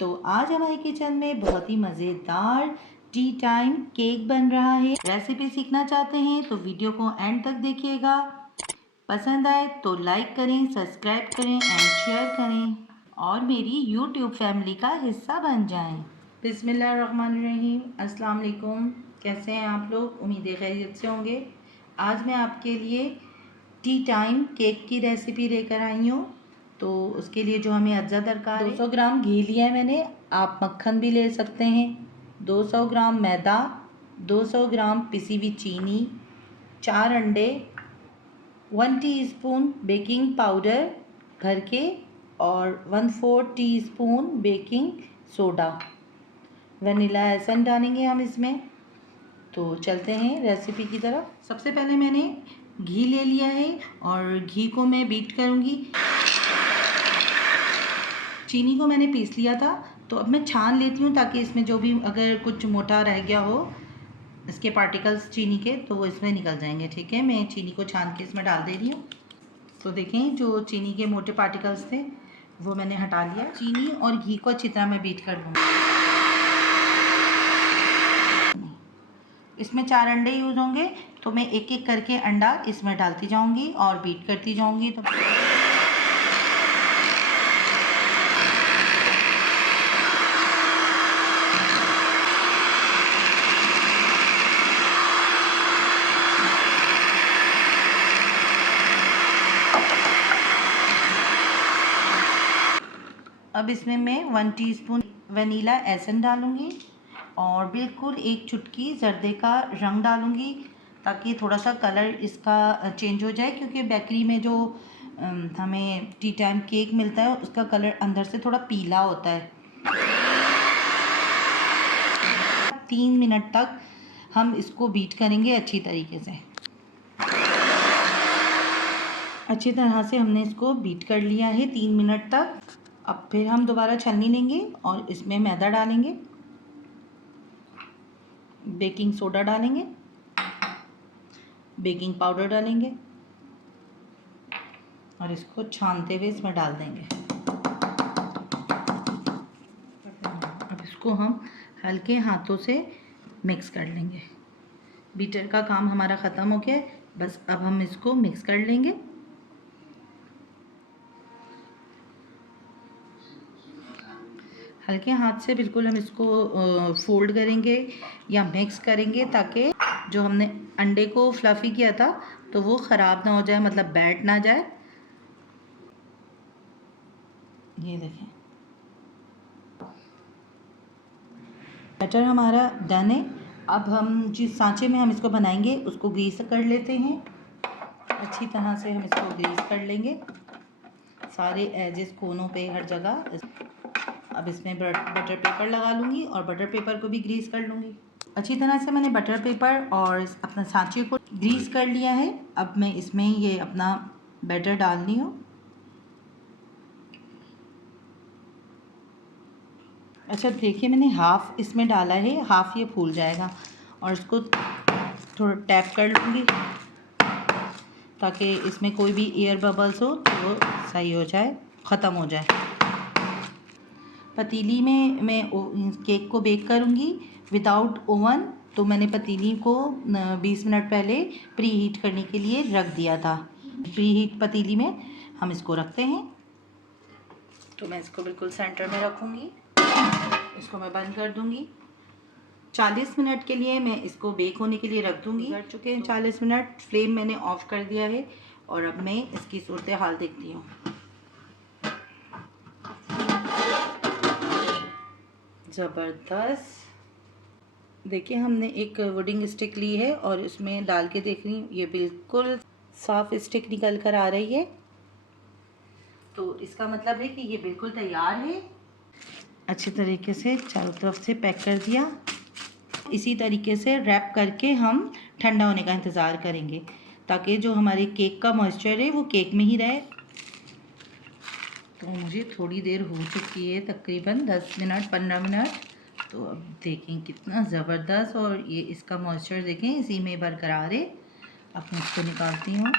तो आज हमारे किचन में बहुत ही मज़ेदार टी टाइम केक बन रहा है। रेसिपी सीखना चाहते हैं तो वीडियो को एंड तक देखिएगा। पसंद आए तो लाइक करें, सब्सक्राइब करें एंड शेयर करें और मेरी यूट्यूब फैमिली का हिस्सा बन जाएं। बिस्मिल्लाहिर्रहमानिर्रहीम। अस्सलाम वालेकुम। कैसे हैं आप लोग? उम्मीद है खैरियत से होंगे। आज मैं आपके लिए टी टाइम केक की रेसिपी लेकर आई हूँ। तो उसके लिए जो हमें अज्जा दरकार है, 200 ग्राम घी लिया है मैंने, आप मक्खन भी ले सकते हैं। 200 ग्राम मैदा, 200 ग्राम पिसी हुई चीनी, 4 अंडे, 1 टीस्पून बेकिंग पाउडर भर के और 1/4 teaspoon baking soda, vanilla essence डालेंगे हम इसमें। तो चलते हैं रेसिपी की तरफ। सबसे पहले मैंने घी ले लिया है और घी को मैं बीट करूँगी। चीनी को मैंने पीस लिया था, तो अब मैं छान लेती हूँ ताकि इसमें जो भी अगर कुछ मोटा रह गया हो इसके पार्टिकल्स चीनी के, तो वो इसमें निकल जाएंगे। ठीक है, मैं चीनी को छान के इसमें डाल दे रही हूँ। तो देखें, जो चीनी के मोटे पार्टिकल्स थे वो मैंने हटा लिया। चीनी और घी को अच्छी तरह मैं बीट कर लूँगी। इसमें 4 अंडे यूज़ होंगे, तो मैं एक एक करके अंडा इसमें डालती जाऊँगी और बीट करती जाऊँगी। तो अब इसमें मैं 1 टीस्पून वनीला एसेंस डालूँगी और बिल्कुल एक चुटकी जर्दे का रंग डालूँगी ताकि थोड़ा सा कलर इसका चेंज हो जाए, क्योंकि बेकरी में जो हमें टी टाइम केक मिलता है उसका कलर अंदर से थोड़ा पीला होता है। 3 मिनट तक हम इसको बीट करेंगे अच्छी तरीके से। अच्छी तरह से हमने इसको बीट कर लिया है 3 मिनट तक। अब फिर हम दोबारा छन्नी लेंगे और इसमें मैदा डालेंगे, बेकिंग सोडा डालेंगे, बेकिंग पाउडर डालेंगे और इसको छानते हुए इसमें डाल देंगे। अब इसको हम हल्के हाथों से मिक्स कर लेंगे। बीटर का काम हमारा ख़त्म हो गया है, बस अब हम इसको मिक्स कर लेंगे। हल्के हाथ से बिल्कुल हम इसको फोल्ड करेंगे या मिक्स करेंगे ताकि जो हमने अंडे को फ्लफ़ी किया था तो वो ख़राब ना हो जाए, मतलब बैठ ना जाए। ये देखें, बैटर हमारा डन है। अब हम जिस सांचे में हम इसको बनाएंगे उसको ग्रीस कर लेते हैं। अच्छी तरह से हम इसको ग्रीस कर लेंगे, सारे एजेस कोनों पे हर जगह। अब इसमें बटर पेपर लगा लूँगी और बटर पेपर को भी ग्रीस कर लूँगी। अच्छी तरह से मैंने बटर पेपर और अपना सांचे को ग्रीस कर लिया है। अब मैं इसमें ये अपना बैटर डालनी हूँ। अच्छा देखिए, मैंने हाफ़ इसमें डाला है, हाफ़ ये फूल जाएगा और इसको थोड़ा टैप कर लूँगी ताकि इसमें कोई भी एयर बबल्स हो तो वो सही हो जाए, ख़त्म हो जाए। पतीली में मैं केक को बेक करूँगी विदाउट ओवन। तो मैंने पतीली को 20 मिनट पहले प्री हीट करने के लिए रख दिया था। प्री हीट पतीली में हम इसको रखते हैं। तो मैं इसको बिल्कुल सेंटर में रखूँगी, इसको मैं बंद कर दूँगी। 40 मिनट के लिए मैं इसको बेक होने के लिए रख दूँगी। कर चुके हैं 40 मिनट, फ्लेम मैंने ऑफ़ कर दिया है और अब मैं इसकी सूरत हाल देखती हूँ। ज़बरदस्त। देखिए, हमने एक वुडिंग स्टिक ली है और इसमें डाल के देख रही हूँ, ये बिल्कुल साफ़ स्टिक निकल कर आ रही है। तो इसका मतलब है कि ये बिल्कुल तैयार है। अच्छे तरीके से चारों तरफ से पैक कर दिया। इसी तरीके से रैप करके हम ठंडा होने का इंतज़ार करेंगे ताकि जो हमारे केक का मॉइस्चर है वो केक में ही रहे। तो मुझे थोड़ी देर हो चुकी है, तकरीबन 10 मिनट 15 मिनट। तो अब देखें कितना ज़बरदस्त, और ये इसका मॉइस्चर देखें इसी में बरकरार है। अब मैं इसको निकालती हूँ।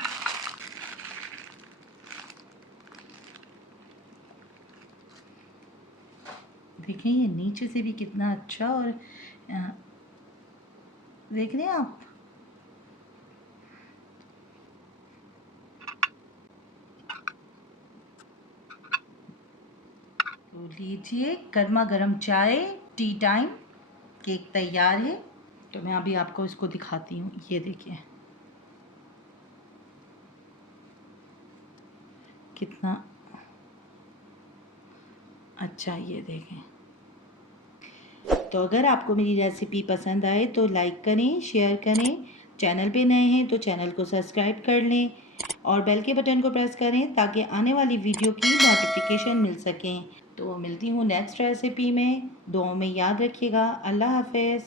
देखें ये नीचे से भी कितना अच्छा और देख रहे हैं आप। तो लीजिए गर्मा गर्म चाय, टी टाइम केक तैयार है। तो मैं अभी आपको इसको दिखाती हूँ। ये देखिए कितना अच्छा, ये देखें। तो अगर आपको मेरी रेसिपी पसंद आए तो लाइक करें, शेयर करें। चैनल पे नए हैं तो चैनल को सब्सक्राइब कर लें और बेल के बटन को प्रेस करें ताकि आने वाली वीडियो की नोटिफिकेशन मिल सकें। तो मिलती हूँ नेक्स्ट रेसिपी में। दुआओं में याद रखिएगा। अल्लाह हाफ़िज़।